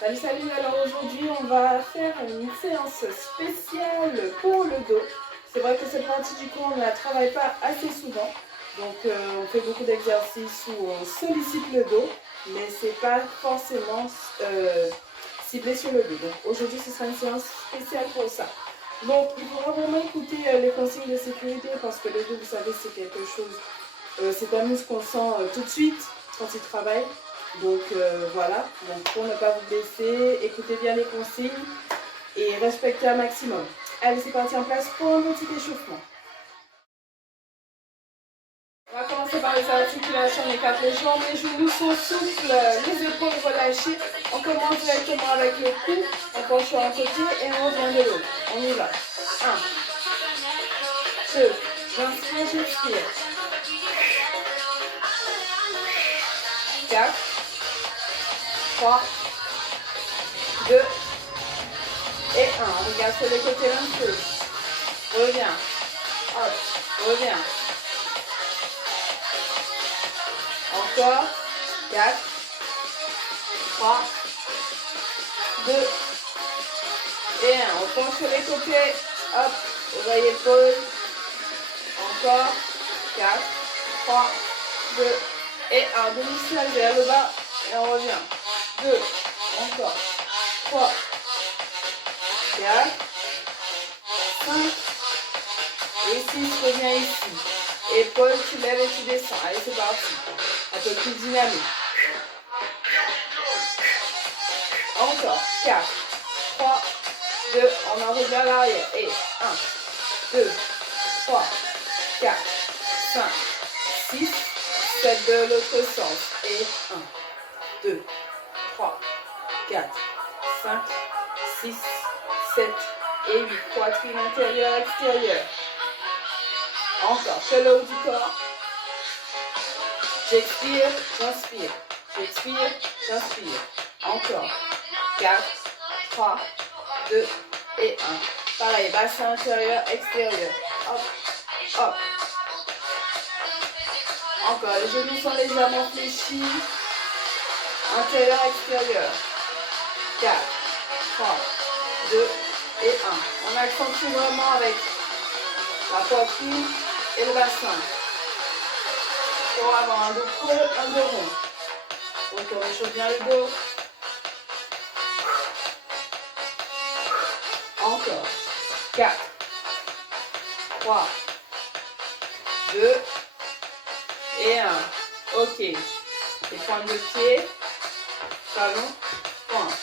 Salut, salut. Alors aujourd'hui on va faire une séance spéciale pour le dos. C'est vrai que cette partie du corps on ne la travaille pas assez souvent. Donc on fait beaucoup d'exercices où on sollicite le dos, mais c'est pas forcément ciblé sur le dos. Donc aujourd'hui ce sera une séance spéciale pour ça. Donc il faudra vraiment écouter les consignes de sécurité parce que le dos, vous savez, c'est quelque chose, c'est un muscle qu'on sent tout de suite quand il travaille. Donc voilà, donc pour ne pas vous blesser, écoutez bien les consignes et respectez un maximum. Allez, c'est parti, en place pour un petit échauffement. On va commencer par les articulations, on écarte les jambes, les genoux sont souples, les épaules relâchées. On commence directement avec le cou, on penche sur un côté et on revient de l'autre. On y va. 1, 2, j'inspire, j'expire. 4, 3, 2 et 1. On regarde sur les côtés un peu. Reviens. Hop. Reviens. Encore. 4, 3, 2 et 1. On penche sur les côtés. Hop. Oreille épaule. Encore. 4, 3, 2 et 1. Demi-cercle vers le bas. Et on revient. 2. Encore. 3. 4, 5 et 6, reviens ici. Épaule, tu lèves et tu descends. Allez, c'est parti. Un peu plus dynamique. Encore. 4, 3, 2, on en revient à l'arrière. Et 1, 2, 3, 4, 5, 6, 7 de l'autre sens. Et 1, 2, 3, 4, 5, 6, 7 et 8. Poitrine intérieure, extérieure. Encore, sur le haut du corps. J'expire, j'inspire. J'expire, j'inspire. Encore. 4, 3, 2 et 1. Pareil, bassin intérieur, extérieur. Hop, hop. Encore, les genoux sont légèrement fléchis. Intérieur, extérieur. 4, 3, 2 et 1. On accentue vraiment avec la poitrine et le bassin. Pour avoir un dos creux, un dos rond. Donc on réchauffe bien le dos. Encore. 4, 3, 2 et 1. Ok. Les pointes de pied, talons, pointe.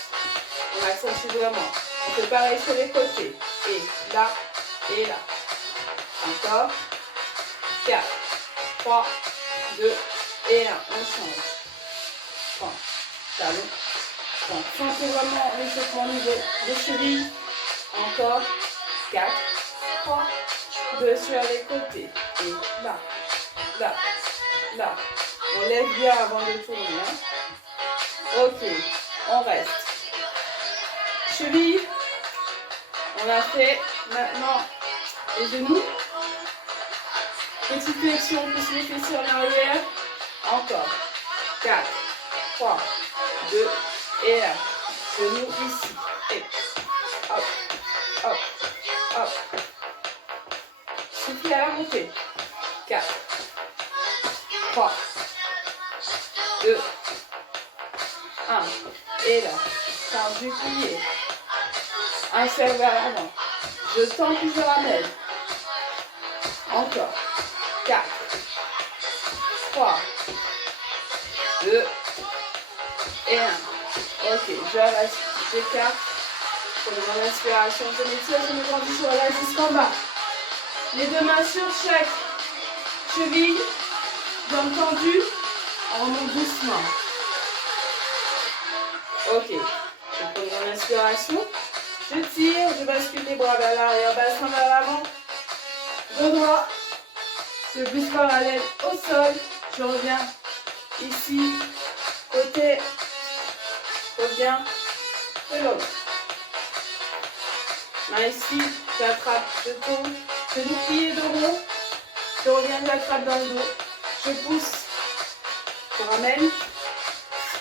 On accentue vraiment. On fait pareil sur les côtés. Et là, et là. Encore. 4, 3, 2 et 1. On change. Pointe. Talon. Pointe. Sentez vraiment l'échauffement au niveau des chevilles. Encore. 4, 3, 2 sur les côtés. Et là, là, là. On lève bien avant de tourner. Hein. Ok. On reste. Cheville. On a fait maintenant les genoux. Petite flexion, pousse les fessiers en arrière. Encore. 4, 3, 2 et 1. Genoux ici. Et hop, hop, hop. Soufflez à la montée. 4, 3, 2, 1. Et là, charge du plié. Un cercle vers l'avant. Je tends puis je ramène. Encore. 4, 3, 2 et 1. Ok, je reste. J'écarte. Prenez mon inspiration. Je m'étire, je me grandis, je relâche jusqu'en bas. Les deux mains sur chaque cheville. Jambes tendues. On remonte doucement. Ok. Je prends mon inspiration. Je tire, je bascule les bras vers l'arrière, bassin vers l'avant. Dos droit. Le buste parallèle au sol. Je reviens ici. Côté. Reviens de l'autre. Main ici. J'attrape, je tourne. Je nous plie de rond. Je reviens, j'attrape dans le dos. Je pousse. Je ramène.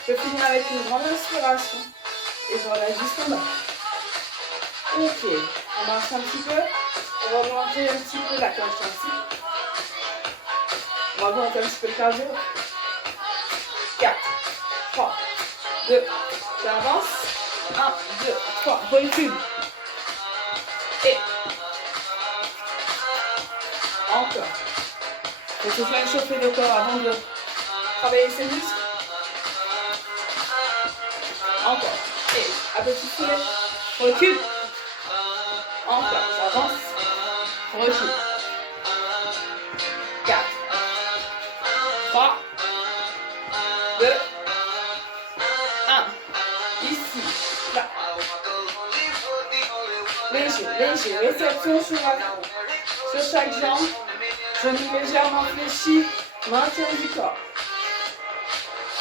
Je finis avec une grande inspiration. et je relâche jusqu'en bas. Ok, on marche un petit peu. On va augmenter un petit peu la cage ici. On va augmenter un petit peu le cardio. 4, 3, 2, j'avance. 1, 2, 3, recule. Et encore. Il faut bien chauffer le corps avant de travailler ses muscles. Encore. Et à petit filet. Recule. Encore. J'avance. Recule. 4, 3, 2, 1. Ici. Là. Léger, léger. Réception sur chaque jambe. Genoux légèrement fléchis. Maintien du corps.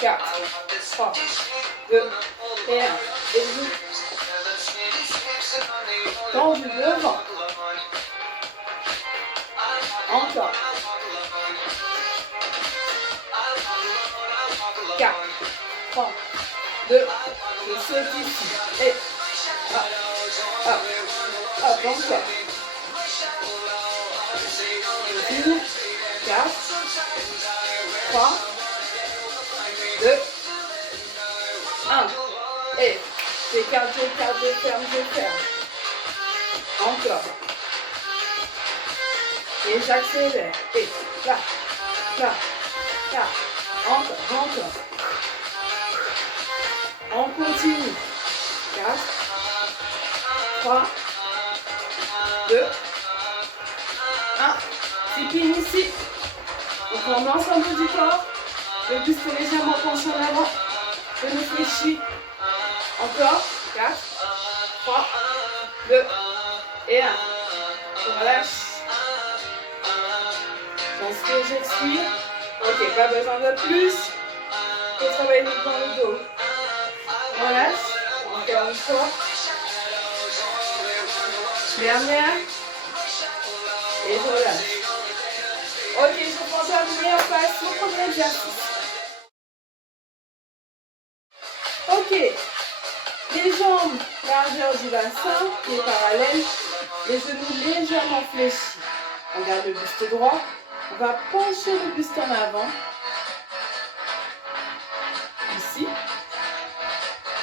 4, 3, 2, et 1. Et genoux. Tendu devant. Encore. 4, 3, 2, je saute ici. Et hop, hop, hop, encore. Je tire. 4, 3, 2, 1. Et j'écarte, j'écarte, je ferme, je ferme. Encore. Et j'accélère. Et là, là, là. Encore, encore. On continue. 4, 3, 2, 1. Tipping ici. On prend l'ensemble du corps. Le buste légèrement penché en avant. Je me fléchis. Encore. 4, 3, 2 et 1. Je relâche. J'inspire, j'expire. Ok, pas besoin de plus. Il faut travailler dans le dos. Relâche. Encore une fois. Dernière. Et je relâche. Ok, je prends terminer en face mon premier exercice. Ok. Les jambes, largeur du bassin, pieds parallèles. Les genoux légèrement fléchis. On garde le buste droit. On va pencher le buste en avant. Ici.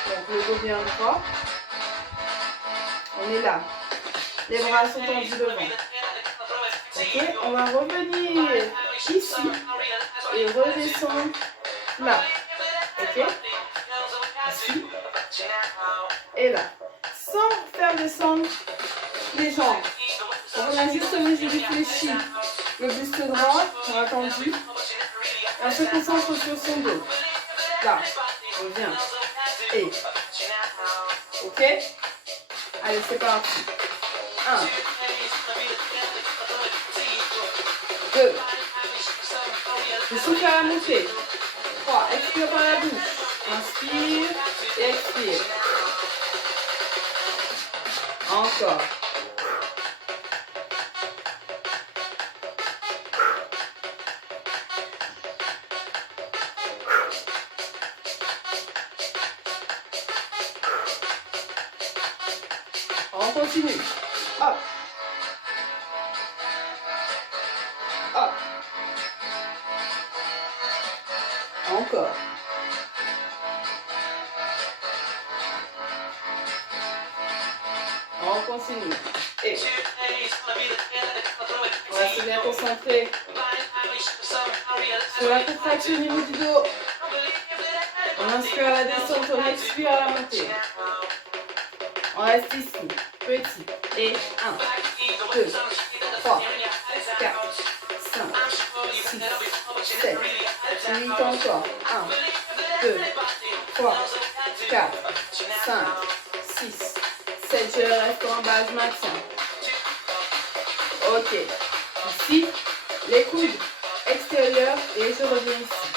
Donc le dos bien droit. On est là. Les bras sont tendus devant. Ok, on va revenir ici et redescendre là. Ok, ici et là. Sans faire descendre les jambes. On a juste les genoux fléchis. Le buste droit, on a tendu. On se concentre sur son dos. Là, on revient. Et. Ok. Allez, c'est parti. 1. 2. Je souffle à la montée. 3. Expire par la bouche. Inspire et expire. Encore. On continue. Hop. Hop. Encore. On continue. Et on va se bien concentrer sur la contraction au niveau du dos. On inspire à la descente, on expire à la montée. On reste ici. Petit. Et 1, 2, 3, 4, 5, 6, 7, 8 encore. 1, 2, 3, 4, 5, 6, 7. Je reste en bas, je maintiens. Ok. Ici, les coudes extérieurs et je reviens ici.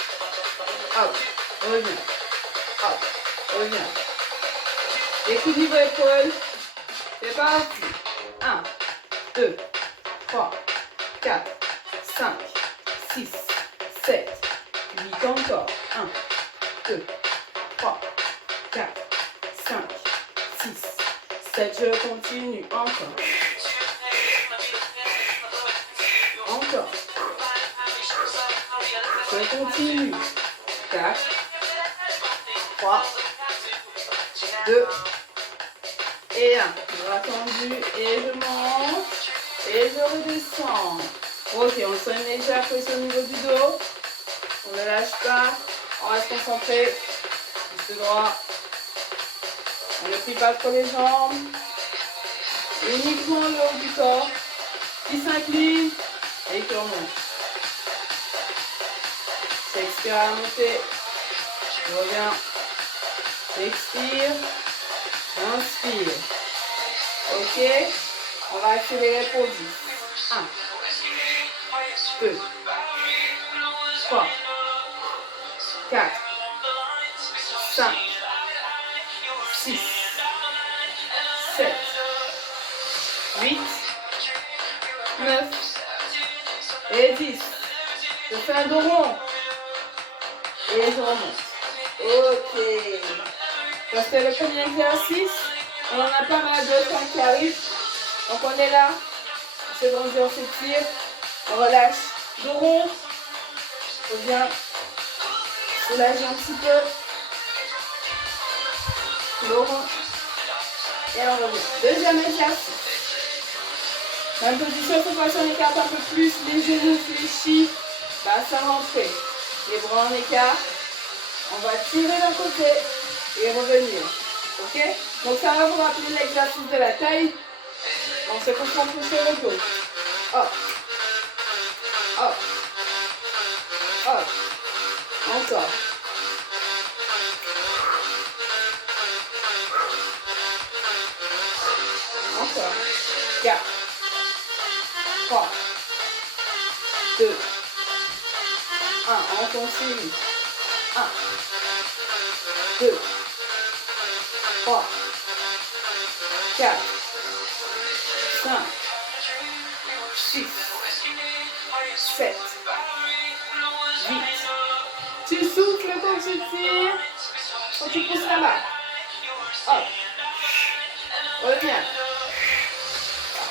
Hop, reviens. Hop, reviens. Les coudes niveau épaule. C'est parti. 1, 2, 3, 4, 5, 6, 7, 8 encore. 1, 2, 3, 4, 5, 7, je continue. Encore. Encore. Je continue. 4, 3, 2 et 1. Bras tendu et je monte. Et je redescends. Ok, on sent une légère pression au niveau du dos. On ne lâche pas. On reste concentré. Juste droit. On ne plie pas trop les jambes. Uniquement le haut du corps qui s'incline et qui remonte. J'expire à monter. Je reviens. J'expire. J'inspire. Ok. On va accélérer pour 10. 1, 2, 3, 4, 5, 6, 7, 8, 9 et 10. Je fais un dos rond. Et je remonte. Ok. Ça c'était le premier exercice. On en a pas mal d'autres qui arrivent. Donc on est là. On s'étendit, on s'étire. On relâche. Dos rond. On vient soulager un petit peu. Dos rond. Et on revient. Deuxième exercice. Même position, cette fois-ci on écarte un peu plus les genoux fléchis. Bassin rentré. Les bras en écart. On va tirer d'un côté et revenir. Ok? Donc ça va vous rappeler l'exercice de la taille. On se concentre sur le dos. Hop. Hop. Hop. Encore. Encore. 4. 3. 2. 1. On continue. 1. 2. 3. 4. 5. 6. 7. 8. Tu souffles quand tu tires. Quand tu pousses là-bas. Hop. Reviens.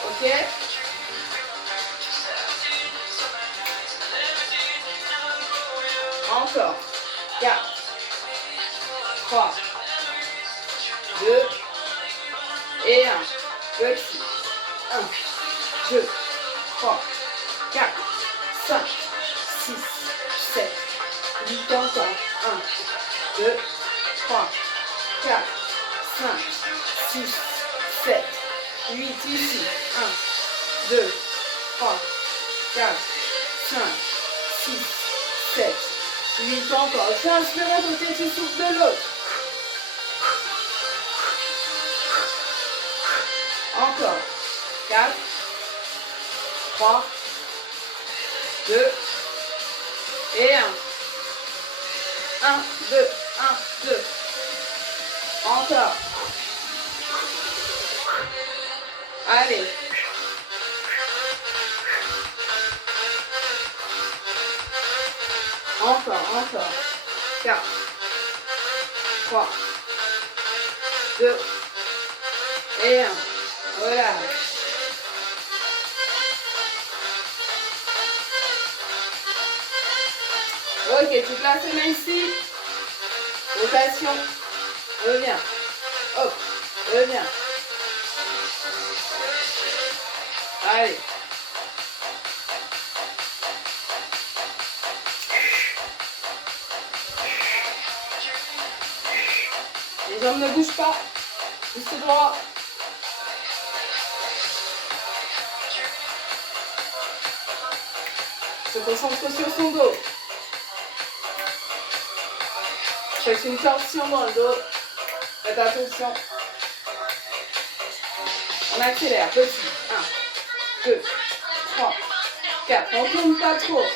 Ok. Encore. 4. 3. 2. Et 1. Petit. 1. 2. 3. 4. 5. 6. 7. 8 encore. 1. 2. 3. 4. 5. 6. 7. 8 ici. 1. 2. 3. 4. 5. 6. 7. 8 encore. Tu inspires d'un côté, tu souffles de l'autre. Encore. 4. 3. 2. Et 1. 1, 2, 1, 2. Encore. Allez. Encore. 4. 3. 2. Et 1. Voilà. Ok, tu places les mains ici. Rotation. Reviens. Hop. Reviens. Allez. Les jambes ne bougent pas. Juste droit. Se concentre sur son dos. Faites une torsion dans le dos. Faites attention. On accélère. Petit. 1, 2, 3, 4. On ne tourne pas trop.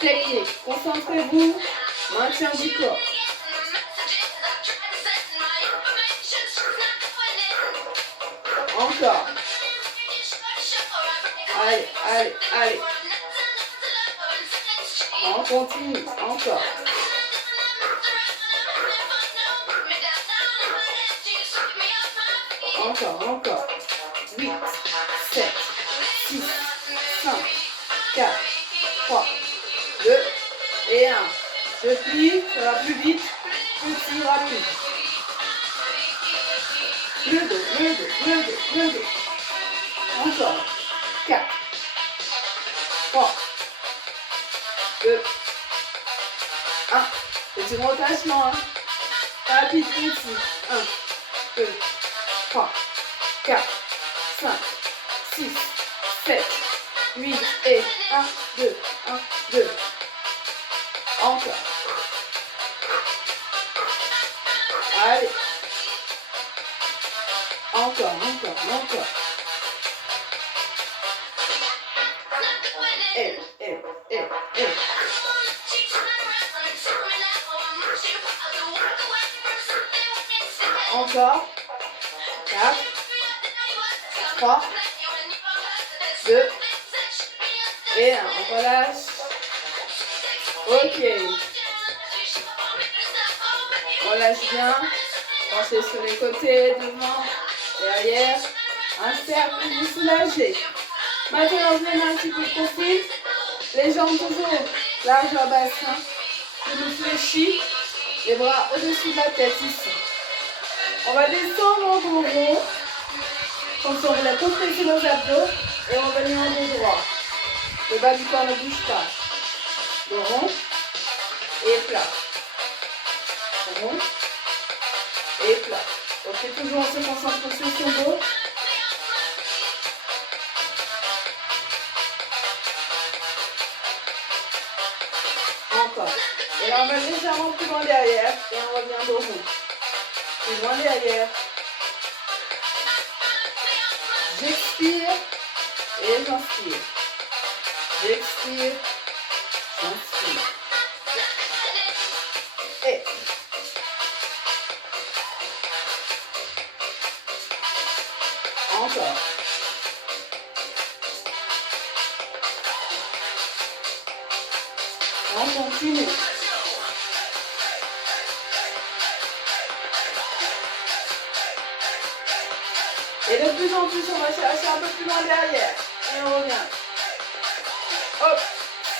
Technique. Concentrez-vous. Maintien du corps. Encore. Allez. On continue. Encore. Encore. 8, 7, 6, 5, 4, 3, 2 et 1. Je plie, ça va plus vite, petit, rapide. Le dos. Encore. 4, 3, 2, 1. Petit rotation, hein. Rapide, petit. 1, 2, 3, 4, 5, 6, 7, 8 et 1, 2, 1, 2. Encore. Allez. Encore. Et. Encore. 4, 3, 2 et 1. On relâche. Ok. Relâche bien. Pensez sur les côtés, devant, derrière. Un cercle, vous soulagez. Maintenant, je mets un petit peu de profil. Les jambes toujours largeur bassin. Je me fléchis. Les bras au-dessus de la tête ici. On va descendre en dos rond. Comme si on voulait compresser nos abdos. Et on va venir en dos droit. Le bas du corps ne bouge pas. Dos rond et plat. Rond et plat. Ok, toujours on se concentre sur son dos. Encore. Et là, on va légèrement plus loin derrière. Et on revient dos rond. Plus loin derrière. J'expire et j'inspire. J'expire, j'inspire. Et. Encore. On continue. Et de plus en plus, on va chercher un peu plus loin derrière. Et on revient. Hop.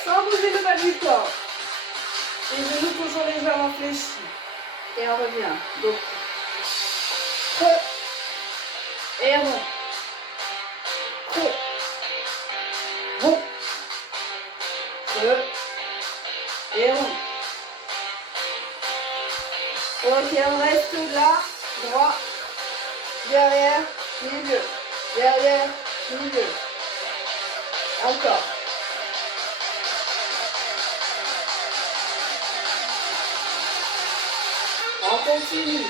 Sans bouger le bas du corps. Les genoux toujours légèrement fléchis. Et on revient. Donc, creux. Et rond. Creux. Rond. Creux. Et rond. Ok, on reste là. Droit. Derrière. Milieu. Derrière. Milieu. Encore. On continue.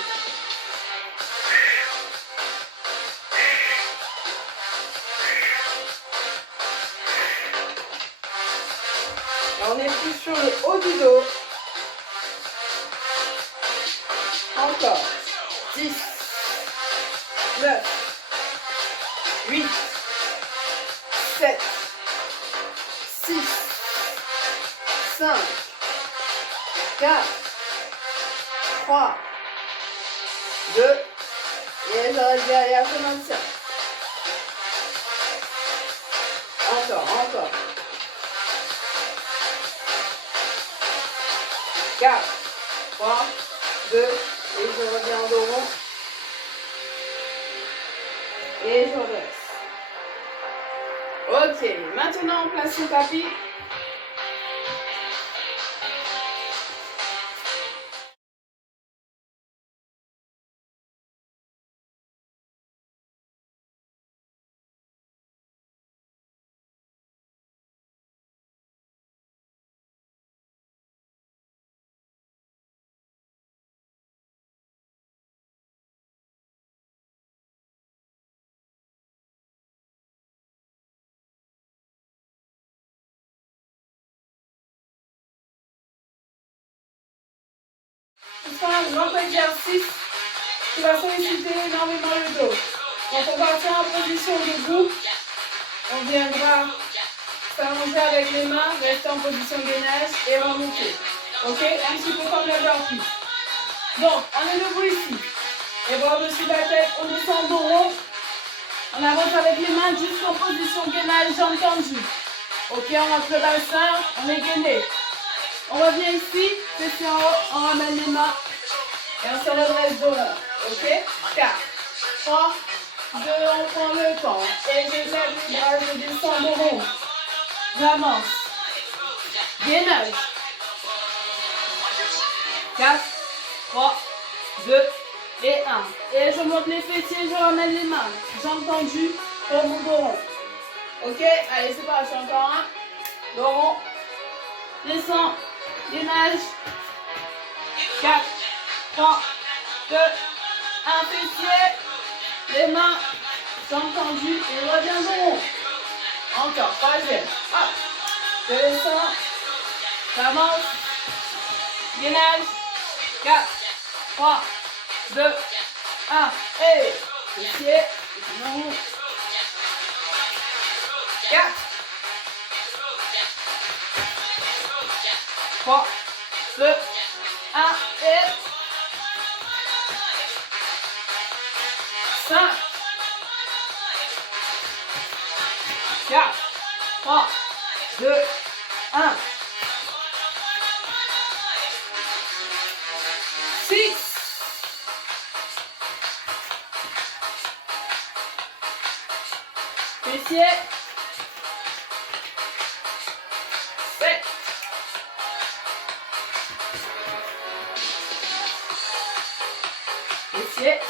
On est plus sur le haut du dos. Encore. 10, 9, 8, 7, 6, 5, 4, 3, 2, et je reste derrière, je maintiens. Encore. 4, 3, 2, et je reviens en dos rond. Et je redresse. Ok, maintenant on place son tapis. C'est un grand exercice qui va solliciter énormément le dos. Donc on va faire en position debout. On viendra s'allonger avec les mains, rester en position de gainage et remonter. Ok? Un petit peu comme le burpee. Donc, on est debout ici. Les bras au-dessus de la tête, on descend dos rond. On avance avec les mains jusqu'en position gainage, jambes tendues. Ok, on rentre le bassin, on est gainé. On revient ici, fessiers en haut, on ramène les mains. Et on se redresse dos rond. Ok, 4, 3, 2, on prend le temps. Et je lève les bras, je descends dos rond. J'avance. Gainage. 4, 3, 2 et 1. Et je monte les fessiers, je ramène les mains. Jambes tendues pour mon dos rond. Ok, allez, c'est parti. Encore un. Dos rond. Descends. Gainage. 4, 3, 2, 1. Fessier. Les mains. Jambes tendues. Et reviens dos rond. Encore. Troisième. Hop. Je descends. J'avance. Gainage. 4, 3, 2, 1. Et fessier. 4, 3, 2, 1. Et 5, 4, 3, 2, 1. 6. Fessier. 7. Fessier.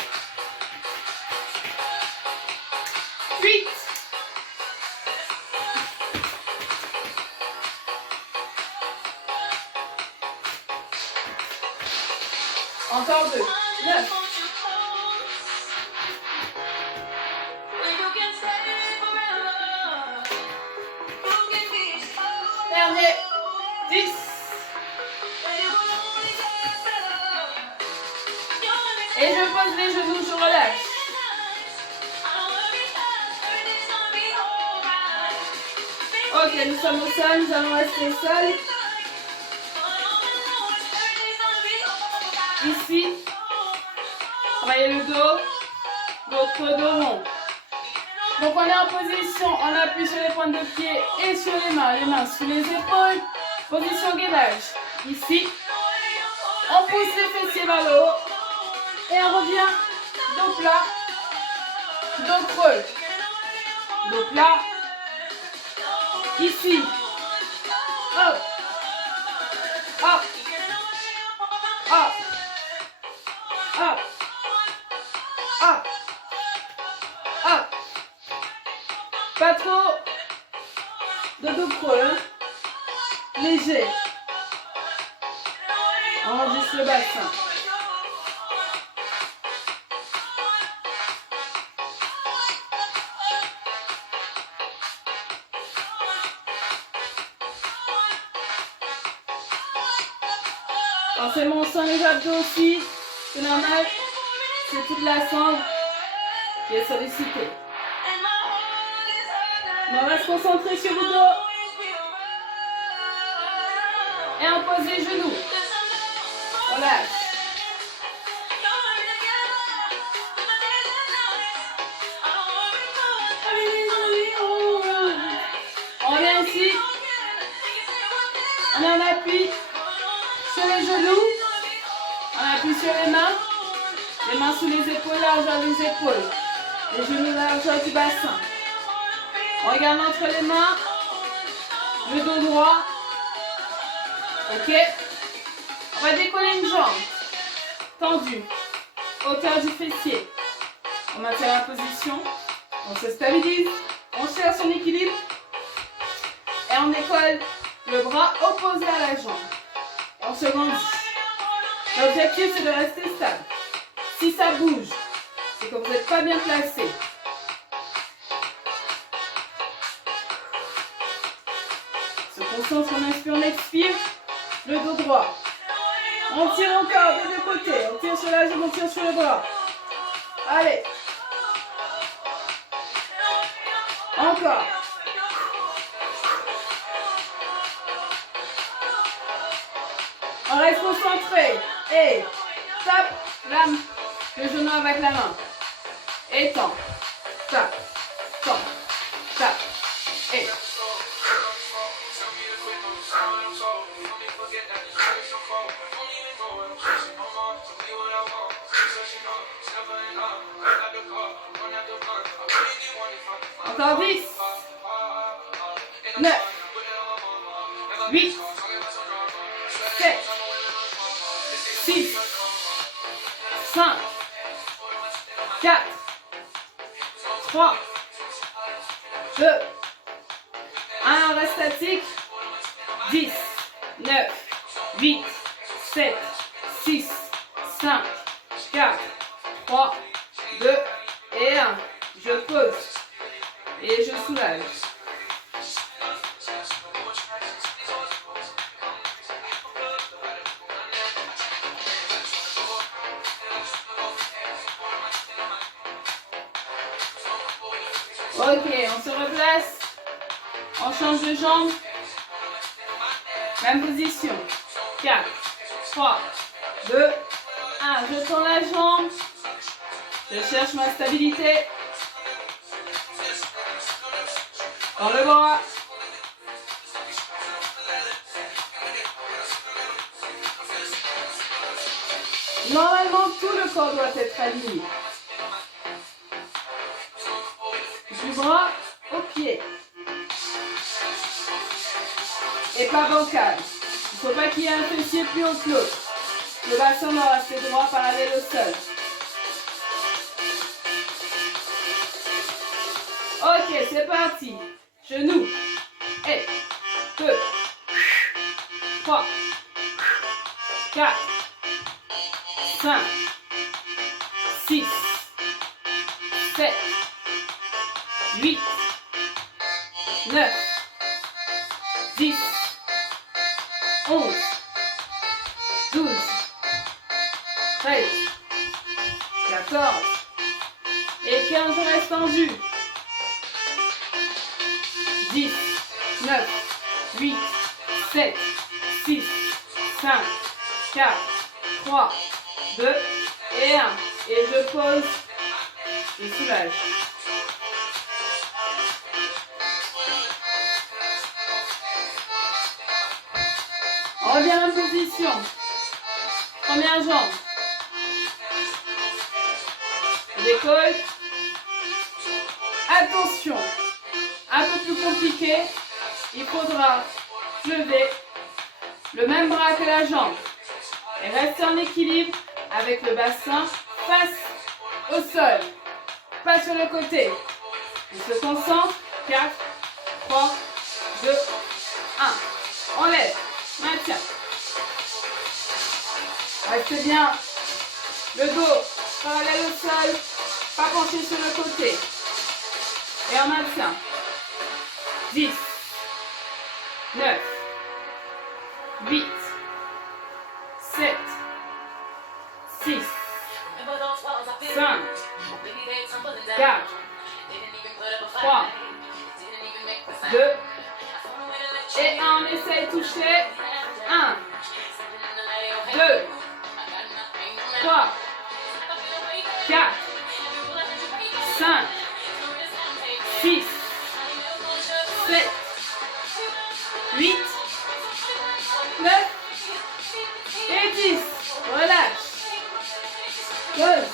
8. Encore 2. 9. Dernier. 10. Et je pose les genoux, je relâche. Ok, nous sommes au sol, nous allons rester au sol. Ici, travaillez le dos, votre dos rond. Donc on est en position, on appuie sur les pointes de pied et sur les mains sous les épaules. Position gainage. Ici, on pousse les fessiers vers le haut et on revient dos plat, dos creux, dos plat. Ici, hop, hop, hop, hop, hop, hop. Pas trop de dos creux, hein. Léger. On enregistre le bassin. Forcément, on sent les abdos aussi. C'est normal. C'est toute la sangle qui est sollicitée. On va se concentrer sur le dos. Et on pose les genoux. Relâche. On vient ici. On est en appui sur les genoux. On appuie sur les mains sous les épaules, largeur des épaules. Les genoux, largeur du bassin. On regarde entre les mains. Le dos droit. Ok. On va décoller une jambe. Tendue. Hauteur du fessier. On maintient la position. On se stabilise. On cherche son équilibre. Et on décolle le bras opposé à la jambe. Et on se grandit. L'objectif, c'est de rester stable. Si ça bouge, c'est que vous n'êtes pas bien placé. Se concentre, on inspire, on expire. Le dos droit. On tire encore des deux côtés. On tire sur la jambe, on tire sur le bras. Allez. Encore. On reste concentré. Et tape la Le genou avec la main. Étends. Tape. Tends. Tape. Et. Encore 10. 9. 8. 7. 6. 5. 4. 3. 2. 1. Reste statique. 10. 9. 8. 7. 6. 5. 4. 3. 2. Et 1. Je pose. Et je soulage. Ok, on se replace. On change de jambe. Même position. 4, 3, 2, 1. Je tourne la jambe. Je cherche ma stabilité. Dans le bras. Normalement, tout le corps doit être aligné. Du bras au pied. Et pas bancal. Il ne faut pas qu'il y ait un fessier plus haut que l'autre. Le bassin doit rester droit parallèle au sol. Ok, c'est parti. Genoux. Et 2, 3, 4, 5, 6, 7, 8, 9, 10, 11, 12, 13, 14 et 15, reste tendu. 10, 9, 8, 7, 6, 5, 4, 3, 2 et 1. Et je pose, je soulage. On revient en position. Première jambe. Je décolle. Attention, un peu plus compliqué. Il faudra lever le même bras que la jambe. Et rester en équilibre avec le bassin face au sol. Pas sur le côté. On se concentre. 4, 3, 2, 1. On lève. Maintien. Restez bien. Le dos parallèle au sol. Pas penché sur le côté. Et on maintient. 10, 9, 8, 7, 6, 5, 4, 3, 2, et 1. On essaye de toucher. 1, 2, 3, 4, 5, 6, 7, 8, 9 et 10. Relâche. Pause.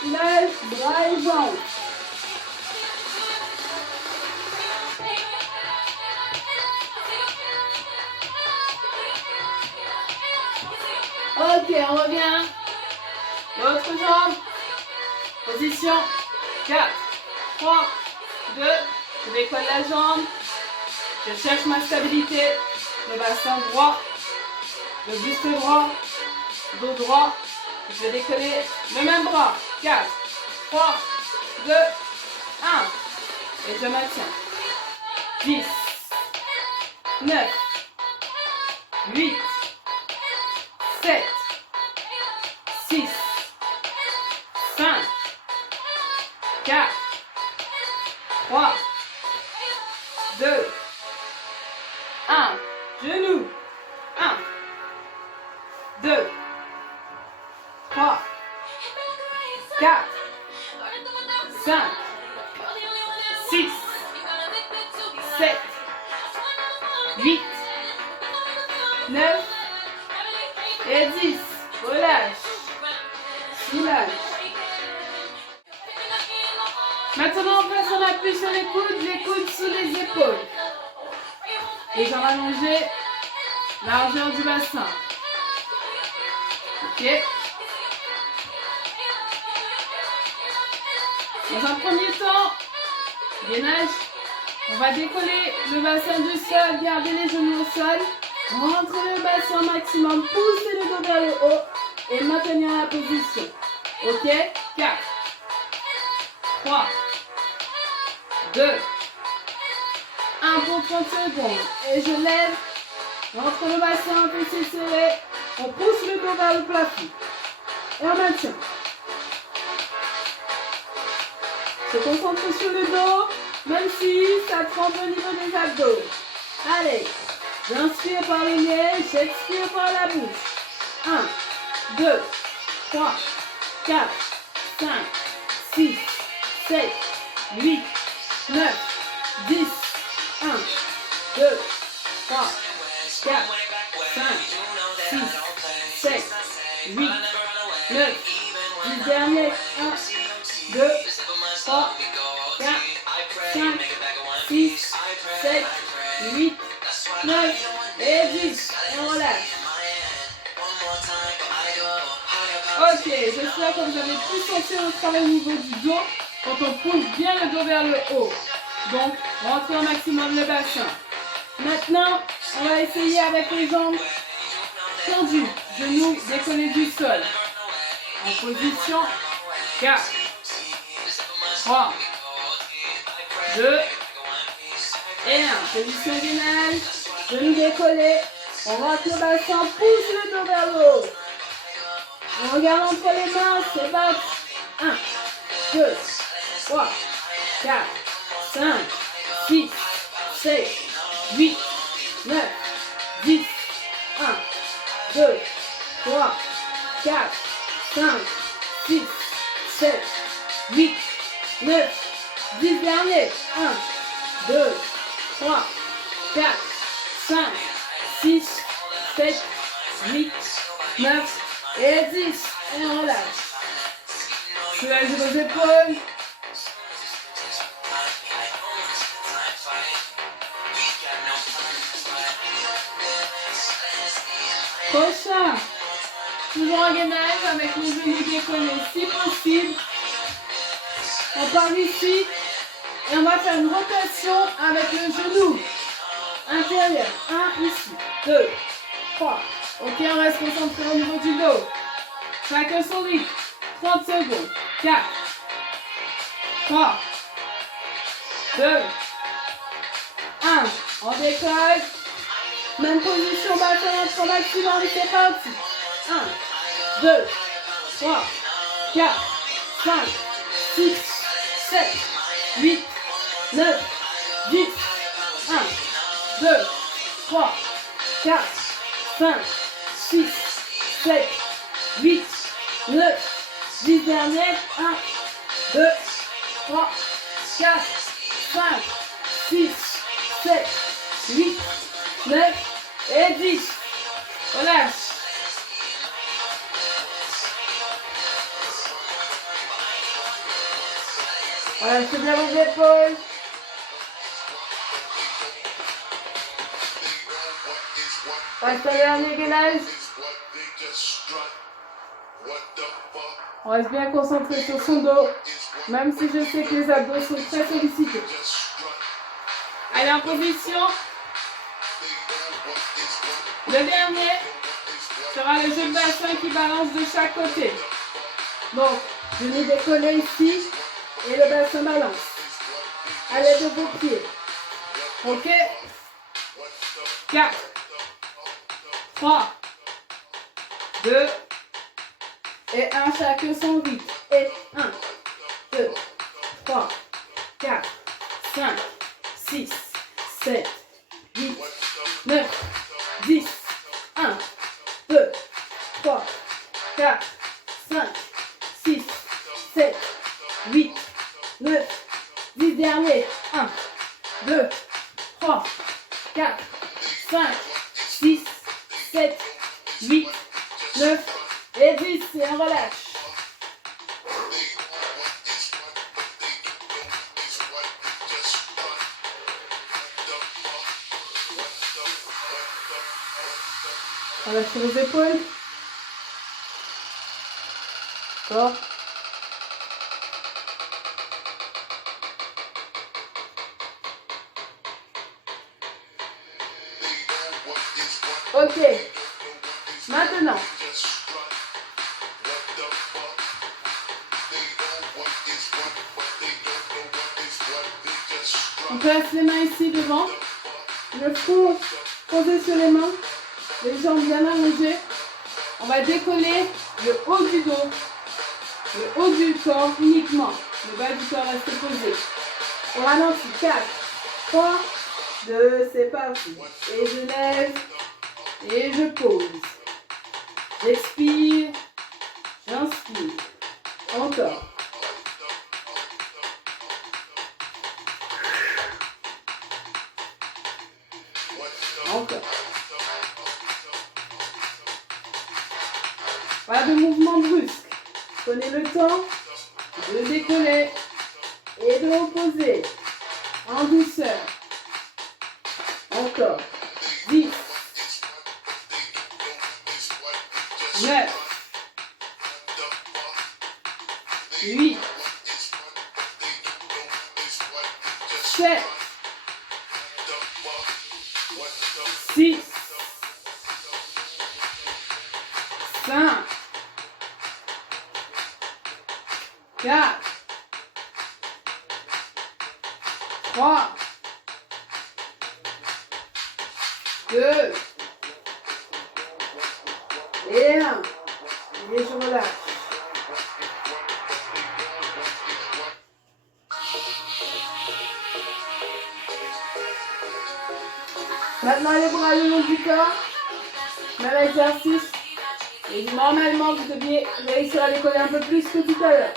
Soulage, bras et jambes. Ok, on revient. L'autre jambe. Position. 4, 3, 2. Je décolle la jambe. Je cherche ma stabilité. Le bassin droit. Le buste droit. Dos droit. Je vais décoller le même bras. 4, 3, 2, 1. Et je maintiens. 10, 9, 8, 7, 6, 5, 4, 3, 2, 1. Genoux. 1, 2, 3, 4, 5, 6, 7, 8, 9 et 10. Relâche. Soulage. Maintenant, on place son appui sur les coudes sous les épaules. Les jambes allongées, largeur du bassin. Ok. Dans un premier temps, gainage, on va décoller le bassin du sol, garder les genoux au sol, rentrer le bassin au maximum, pousser le dos vers le haut et maintenir la position. Ok, 4, 3, 2, 1 pour 30 secondes. Et je lève, rentre le bassin, fessier serré, on pousse le dos vers le plafond. Et on maintient. Se concentrer sur le dos, même si ça tremble au niveau des abdos. Allez, j'inspire par le nez, j'expire par la bouche. 1, 2, 3, 4, 5, 6, 7, 8, 9, 10. 1, 2, 3, 4, 5, 6, 7, 8, 9, 10 derniers. 1, 2, 3, 4, 5, 6, 7, 8, 9 et 10. Et on relâche. Ok, j'espère que vous avez pu sentir le travail au niveau du dos quand on pousse bien le dos vers le haut. Donc, rentrez au maximum le bassin. Maintenant, on va essayer avec les jambes tendues, genoux décollés du sol. En position 4, 3, 2 et 1. Position gainage, genoux décollés. On rentre le bassin, pousse le dos vers le haut. On regarde entre les mains, c'est parti. 1, 2, 3, 4, 5, 6, 7, 8, 9, 10. 1, 2, 3, 4, 5, 6, 7, 8, 9, 10 derniers. 1, 2, 3, 4, 5, 6, 7, 8, 9 et 10. Et on relâche. Soulagez vos épaules. Prochain. Toujours en gainage avec les genoux décollés si possible. On part ici et on va faire une rotation avec le genou intérieur. 1 ici, 2, 3. Ok, on reste concentré au niveau du dos. Chacun son rythme. 30 secondes. 4, 3, 2, 1. On décolle. Même position, bassin entre maximum, c'est parti. 1, 2, 3, 4, 5, 6, 7, 8, 9, 10. 1, 2, 3, 4, 5, 6, 7, 8, 9, 10 derniers. 1, 2, 3, 4, 5, 6, 7, 8, 9 et 10. Relâche. Relâchez bien vos épaules. Reste à dernier gainage. On reste bien concentré sur son dos, même si je sais que les abdos sont très sollicités. Allez, en position. Le dernier sera le jeu de bassin qui balance de chaque côté. Donc, genoux décollés ici et le bassin balance. À l'aide de vos pieds. Ok. 4, 3, 2 et 1, chacun son rythme. Et 1, 2, 3, 4, 5, 6, 7, 8, 9, 10. 1, 2, 3, 4, 5, 6, 7, 7, 8, 9, 10 derniers. 1, 2, 3, 4, 5, 6, 7, 8, 9 et 10. Et on relâche. Relâchez les épaules. D'accord. Ok. Maintenant. On place les mains ici devant. Le front posé sur les mains. Les jambes bien allongées. On va décoller le haut du dos. Le haut du corps uniquement. Le bas du corps reste posé. On ralentit. 4, 3, 2, c'est parti. Et je lève. Et je pose. J'expire. J'inspire. Encore. Encore. Pas de mouvement brusque. Prenez le temps de décoller et de reposer en douceur. Encore. 10, 9, 8, 7, 6, 5, 4, 3, 2 et 1. Et je relâche. Maintenant les bras le long du corps. Même exercice. Et normalement vous deviez réussir à décoller un peu plus que tout à l'heure.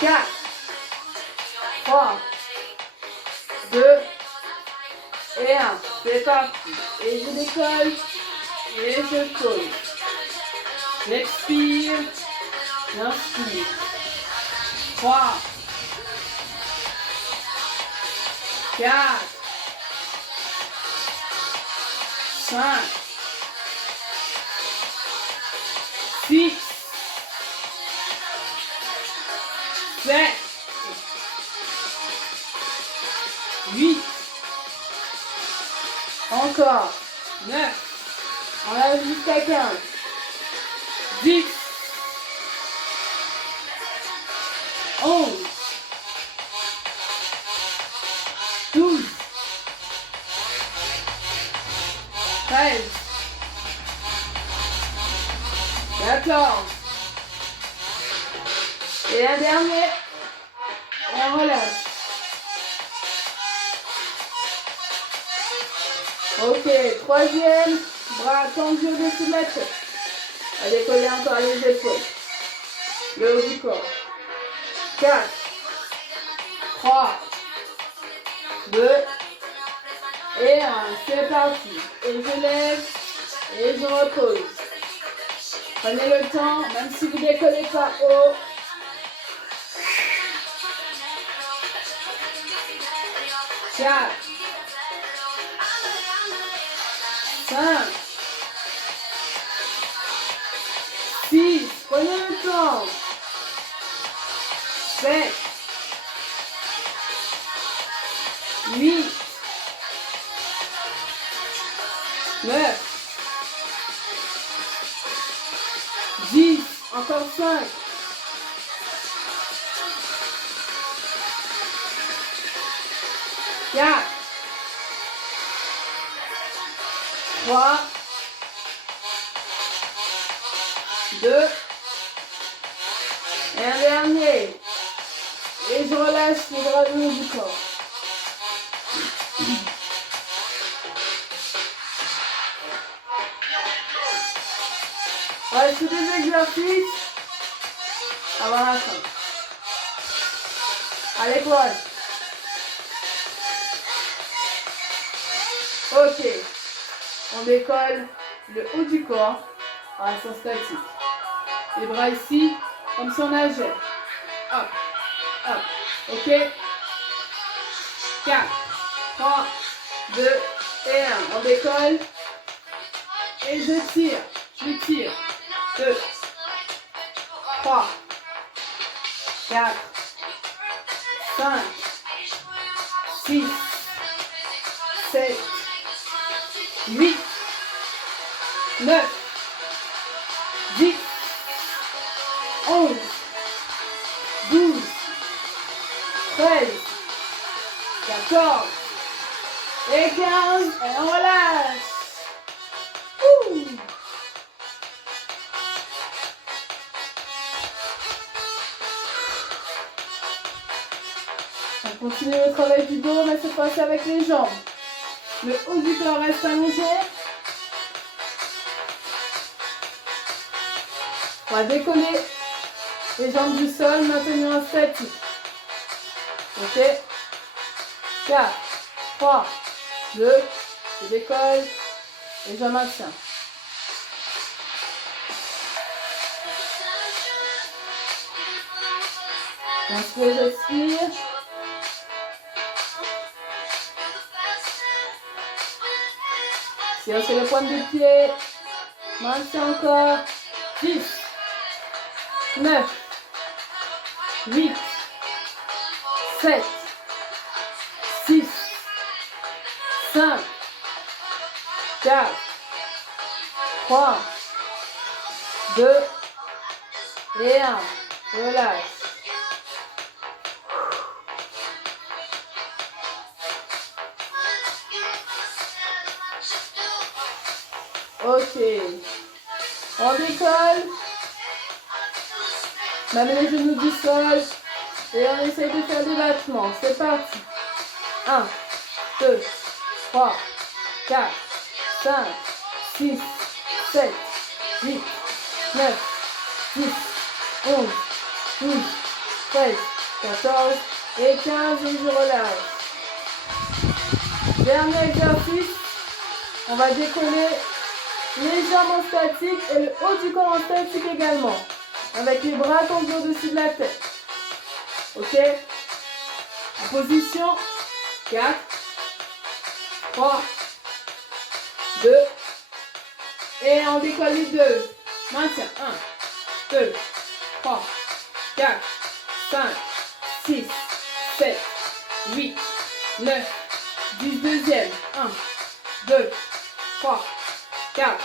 4, 3, 2 et 1. C'est parti. Et je décolle. Et je pose. J'expire. J'inspire. 3, 4, 5, 6, 7, 8, encore, 9, on lève jusqu'à 15, 10, 11, 12, 13, 14, et un dernier, et on relâche. Ok, troisième, bras tendus au-dessus de la tête. On va décoller encore les épaules. Le haut du corps. 4, 3, 2 et 1. C'est parti. Et je lève et je repose. Prenez le temps, même si vous ne décollez pas haut. Quatre, 5, 6, prenez le temps. 7, 8, 9, 10, encore 5, 4, 3, 2, et un dernier. Et je relâche les bras le long du corps. Ouais, c'est des exercices avant la fin. À l'épaule. Ok. On décolle le haut du corps en restant statique. Les bras ici, comme si on nageait. Hop, hop. Ok. 4, 3, 2 et 1. On décolle. Et je tire. Je tire. 2, 3, 4, 5, 6, 7, 8, 9, 10, 11, 12, 13, 14 et 15. Et on relâche. Ouh. On continue le travail du dos, mais cette fois-ci avec les jambes. Le haut du corps reste allongé. On va décoller les jambes du sol, maintenir un statique. Ok. 4, 3, 2, je décolle et je maintiens. Inspire, j'expire. Tire sur les pointes de pied. Maintiens encore. 10, 9, 8, 7, 6, 5, 4, 3, 2 et 1. Relâche. Ok. On décolle. Même les genoux du sol. Et on essaye de faire des battements. C'est parti. 1, 2, 3, 4, 5, 6, 7, 8, 9, 10, 11, 12, 13, 14 et 15. Et je relâche. Dernier exercice. On va décoller les jambes en statique et le haut du corps en statique également. Avec les bras tendus au-dessus de la tête. Ok? En position. 4, 3, 2. Et on décolle les deux. Maintien. 1, 2, 3, 4, 5, 6, 7, 8, 9, 10. Deuxième. 1, 2, 3, 4,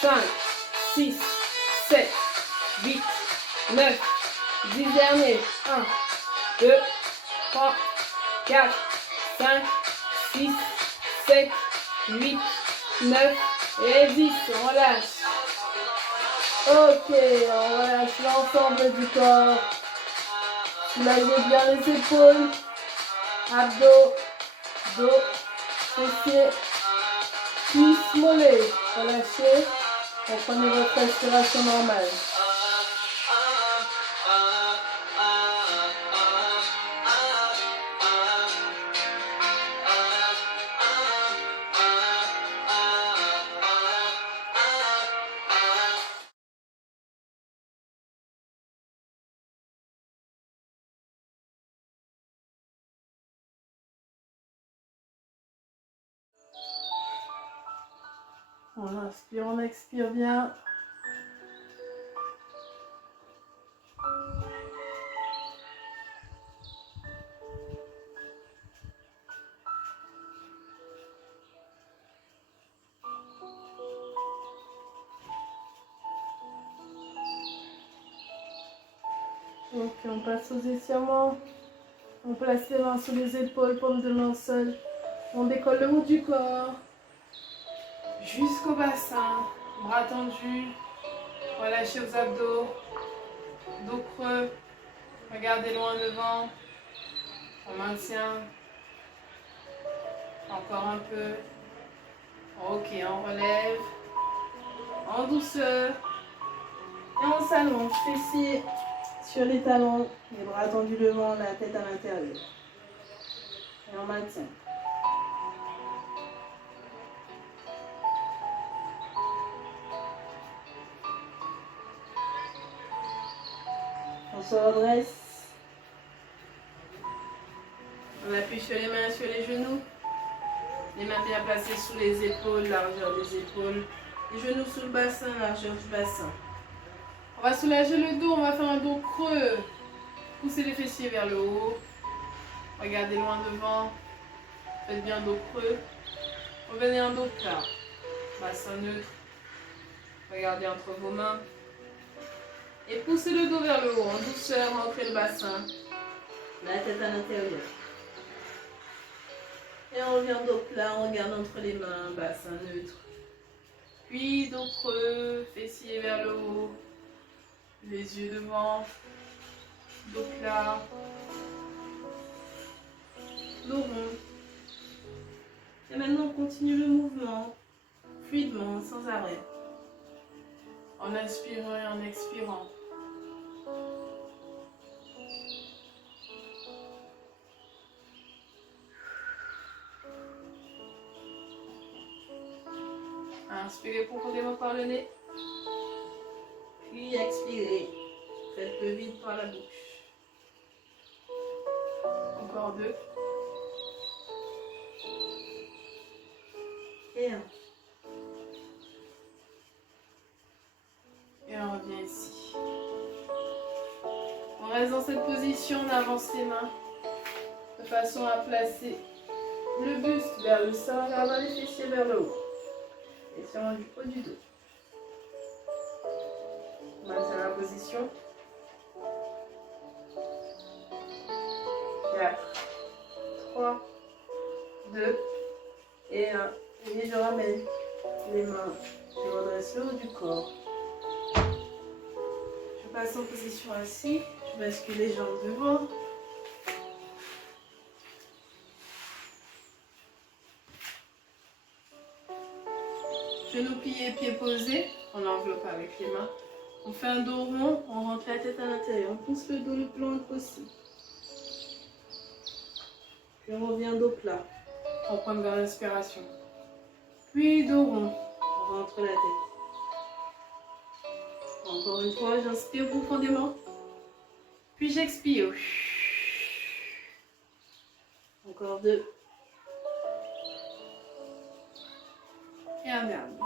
5, 6, 7, 8, 9, 10 derniers. 1, 2, 3, 4, 5, 6, 7, 8, 9 et 10. On relâche. Ok, on relâche l'ensemble du corps. Soulagez bien les épaules, abdos, dos, fessiers, cuisses, mollets. Relâchez. Reprenez votre respiration normale. On inspire, on expire bien. Ok, on passe aux étirements. On place les mains sous les épaules, paume de main seule. On décolle le haut du corps jusqu'au bassin. Bras tendus. Relâchez vos abdos. Dos creux. Regardez loin devant. On maintient. Encore un peu. Ok, on relève. En douceur. Et on s'allonge. Fessiers sur les talons, les bras tendus devant, la tête à l'intérieur. Et on maintient. On se redresse. On appuie sur les mains, sur les genoux. Les mains bien placées sous les épaules, largeur des épaules. Les genoux sous le bassin, largeur du bassin. On va soulager le dos, on va faire un dos creux. Poussez les fessiers vers le haut. Regardez loin devant. Faites bien dos creux. Revenez en dos plat. Bassin neutre. Regardez entre vos mains. Et poussez le dos vers le haut. En douceur, rentrez le bassin. La tête à l'intérieur. Et on revient dos plat, on regarde entre les mains, bassin neutre. Puis dos creux, fessiers vers le haut. Les yeux devant. Dos plat. Dos rond. Et maintenant, on continue le mouvement, fluidement, sans arrêt. En inspirant et en expirant. Inspirez profondément par le nez. Puis expirez. Faites le vide par la bouche. Encore 2. Et 1. Et on revient ici. On reste dans cette position, on avance les mains de façon à placer le buste vers le sol, avant les fessiers vers le haut. Et sur du haut du dos. On maintient la position. 4, 3, 2 et 1. Et je ramène les mains. Je redresse le haut du corps. Je passe en position assise. Je bascule les jambes devant. Genoux pliés, pieds posés. On enveloppe avec les mains. On fait un dos rond. On rentre la tête à l'intérieur. On pousse le dos le plus loin possible. Puis on revient dos plat. On prend une grande inspiration. Puis dos rond. On rentre la tête. Encore une fois, j'inspire profondément. Puis j'expire. Encore 2. Et un dernier.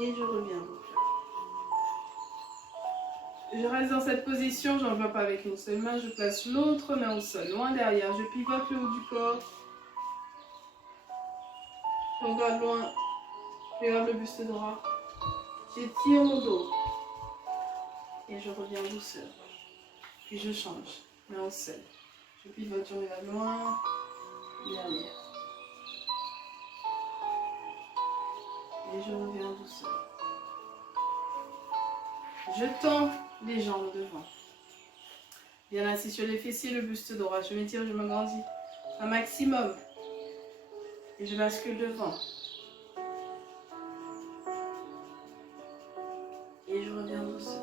Et je reviens dos plat. Je reste dans cette position, j'enveloppe avec une seule main, je place l'autre main au sol, loin derrière. Je pivote le haut du corps. Je regarde loin. Je regarde le buste droit. J'étire mon dos. Et je reviens en douceur. Puis je change. Main au sol. Je pivote, je regarde loin. Derrière. Et je reviens en douceur. Je tends les jambes devant. Bien assis sur les fessiers, le buste droit. Je m'étire, je m'agrandis un maximum. Et je bascule devant. Et je reviens en douceur.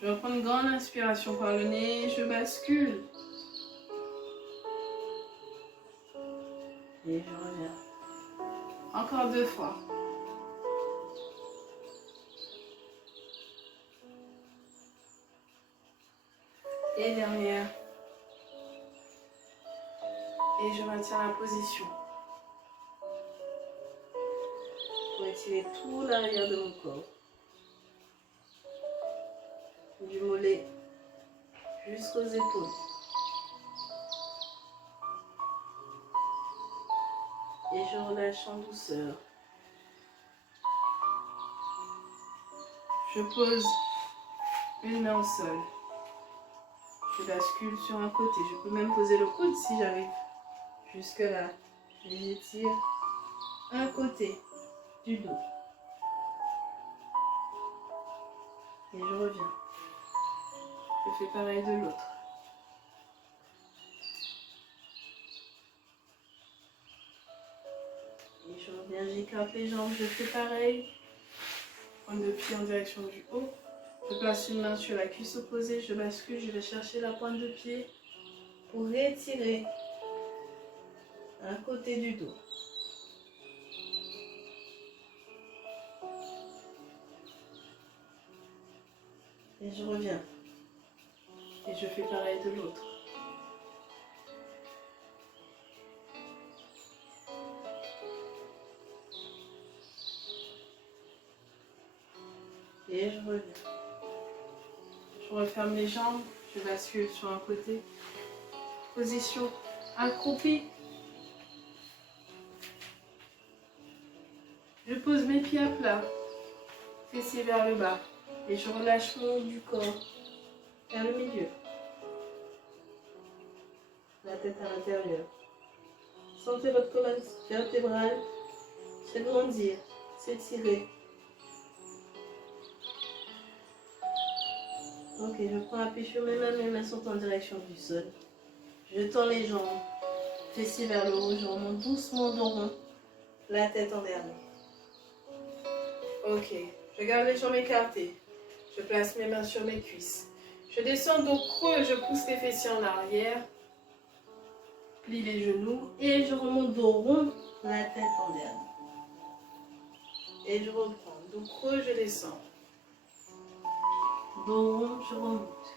Je reprends une grande inspiration par le nez. Je bascule. Et je reviens. Encore 2 fois. Et dernière. Et je maintiens la position. Pour étirer tout l'arrière de mon corps. Du mollet jusqu'aux épaules. Et je relâche en douceur. Je pose une main au sol. Je bascule sur un côté. Je peux même poser le coude si j'arrive jusque là. J'étire un côté du dos. Et je reviens. Je fais pareil de l'autre. Et je reviens, j'écarte les jambes, je fais pareil. Prendre le pied en direction du haut. Je place une main sur la cuisse opposée, je bascule, je vais chercher la pointe de pied pour retirer un côté du dos. Et je reviens. Et je fais pareil de l'autre. Et je reviens. Je referme les jambes, je bascule sur un côté. Position accroupie. Je pose mes pieds à plat, fessiers vers le bas. Et je relâche mon haut du corps vers le milieu. La tête à l'intérieur. Sentez votre colonne vertébrale s'agrandir, s'étirer. Ok, je prends appui sur mes mains sont en direction du sol. Je tends les jambes, fessiers vers le haut, je remonte doucement dos rond, la tête en dernier. Ok, je garde les jambes écartées. Je place mes mains sur mes cuisses. Je descends dos creux, je pousse les fessiers en arrière. Plie les genoux et je remonte dos rond, la tête en dernier. Et je reprends. Dos creux, je descends. Dos rond, je remonte.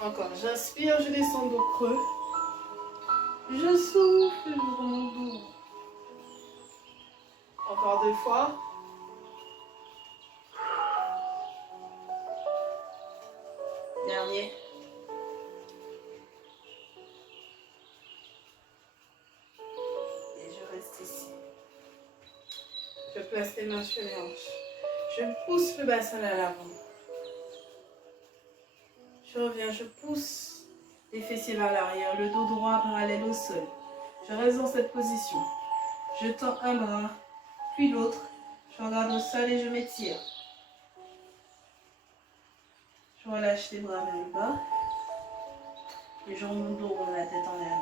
Encore, j'inspire, je descends dos creux. Je souffle, je remonte dos rond. Encore 2 fois. Dernier. Et je reste ici. Je place les mains sur les hanches. Je pousse le bassin à l'avant. Je reviens, je pousse les fessiers vers l'arrière, le dos droit parallèle au sol. Je reste dans cette position. Je tends un bras, puis l'autre. Je regarde au sol et je m'étire. Je relâche les bras vers le bas. Et je remonte dos rond, la tête en l'air.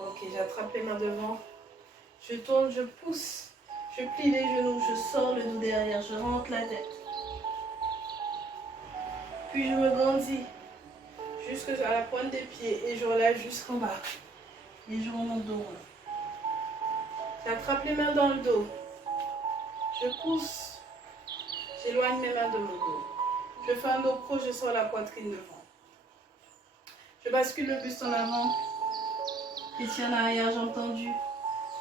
Ok, j'attrape les mains devant. Je tourne, je pousse. Je plie les genoux, je sors le dos derrière, je rentre la tête. Puis je me grandis jusqu'à la pointe des pieds et je relâche jusqu'en bas. Et je remonte dos rond. J'attrape les mains dans le dos. Je pousse. J'éloigne mes mains de mon dos. Je fais un dos creux, je sors la poitrine devant. Je bascule le buste en avant. Fessiers en arrière, jambes tendues.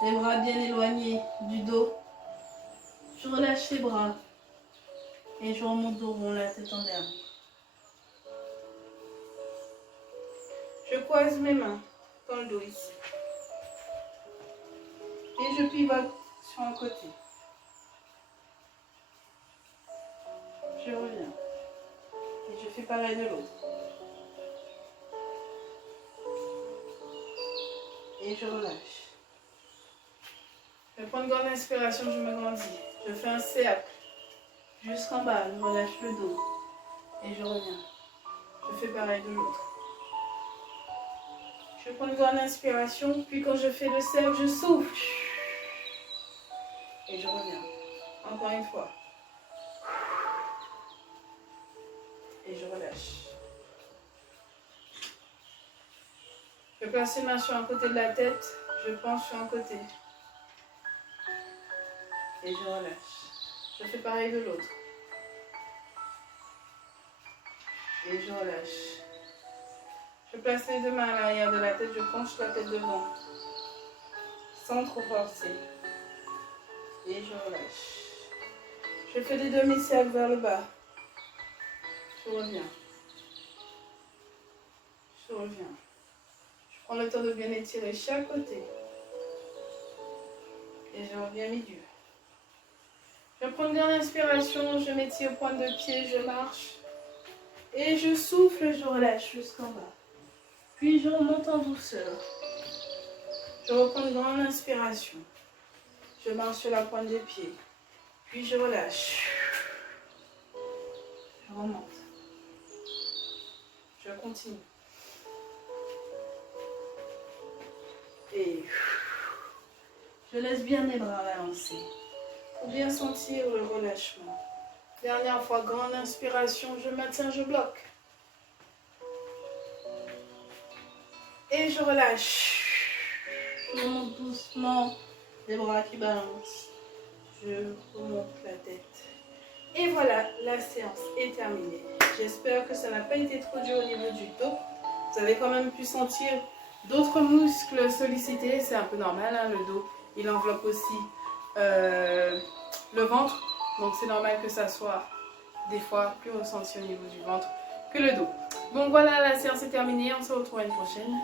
Les bras bien éloignés du dos. Je relâche les bras. Et je remonte dos rond, la tête en dernier. Je croise mes mains dans le dos ici. Et je pivote sur un côté. Je reviens. Et je fais pareil de l'autre. Et je relâche. Je prends une grande inspiration, je me grandis. Je fais un cercle. Jusqu'en bas, je relâche le dos. Et je reviens. Je fais pareil de l'autre. Je prends une grande inspiration, puis quand je fais le cercle, je souffle. Et je reviens. Encore une fois. Et je relâche. Je place une main sur un côté de la tête, je penche sur un côté. Et je relâche. Je fais pareil de l'autre. Et je relâche. Je place les 2 mains à l'arrière de la tête, je penche la tête devant. Sans trop forcer. Et je relâche. Je fais des demi-cercles vers le bas. Je reviens. Je reviens. Je prends le temps de bien étirer chaque côté. Et je reviens milieu. Je prends une grande inspiration, je m'étire au point de pied, je marche. Et je souffle, je relâche jusqu'en bas. Puis je remonte en douceur. Je reprends une grande inspiration. Je marche sur la pointe des pieds. Puis je relâche. Je remonte. Je continue. Et je laisse bien mes bras balancer. pour bien sentir le relâchement. Dernière fois, grande inspiration, je maintiens, je bloque. Et je relâche. Je remonte doucement, les bras qui balancent. Je remonte la tête. Et voilà, la séance est terminée. J'espère que ça n'a pas été trop dur au niveau du dos. Vous avez quand même pu sentir d'autres muscles sollicités. C'est un peu normal, hein, le dos. Il enveloppe aussi le ventre. Donc c'est normal que ça soit des fois plus ressenti au niveau du ventre que le dos. Donc voilà, la séance est terminée. On se retrouve à une prochaine.